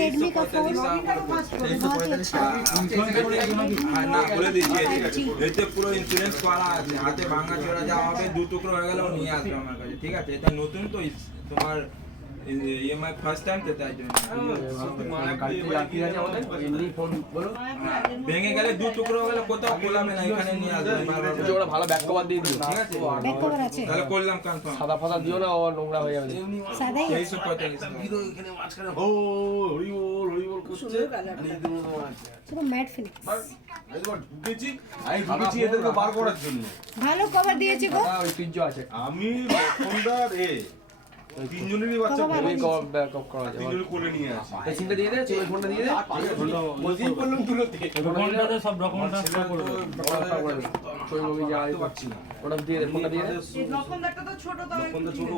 Redmi का phone পুরো insurance করা আছে, হাতে ভাঙা চোরা যা হবে 2 টুকরো হয়ে গেলেও নিয়ে আসবে আমার কাছে, ঠিক আছে? এটা নতুন তো তোমার ইএমআই ফার্স্ট টাইম তো তাই জন্য ভেঙে গেলে 2 টুকরো হয়ে গেলে কোথাও খোলাবে না, এখানে নিয়ে আসবে। ওরা ভালো ব্যাক কভার দিয়ে দিও, ঠিক আছে? ব্যাক কভার আছে, তাহলে করলাম কনফার্ম। সাদা ফাদা দিও না, ও নোংরা হয়ে যাবে। সাদাই 345 ভিডিও এখানে মাঝখানে হো হরি বল করছে। আমি এদের মতো আছে পুরো ম্যাট ফিনিক্স, একবার ঢুকেছি, আমি ঢুকেছি এদেরকে বার করার জন্য। ভালো কভার দিয়েছি গো। ওই পিজ্জো আছে, আমি লক্ষণদার তিনজনেরই বাচ্চা ওই কভার ব্যাক কভার করা যাবে। তিনজনে কোলে নিয়ে আসি। এই সিনটা দিয়ে দে, ওই ফোনটা দিয়ে দে। বলতেই বললাম তুলো থেকে ফোনটাতে সব ডকুমেন্ট ট্রান্সফার করে দেব। ছবি মবি যা আছে পারছি না। ওটা দিয়ে দে, ফোনটা দিয়ে দে। লক্ষণ একটা তো ছোট, তো লক্ষণদা ছোট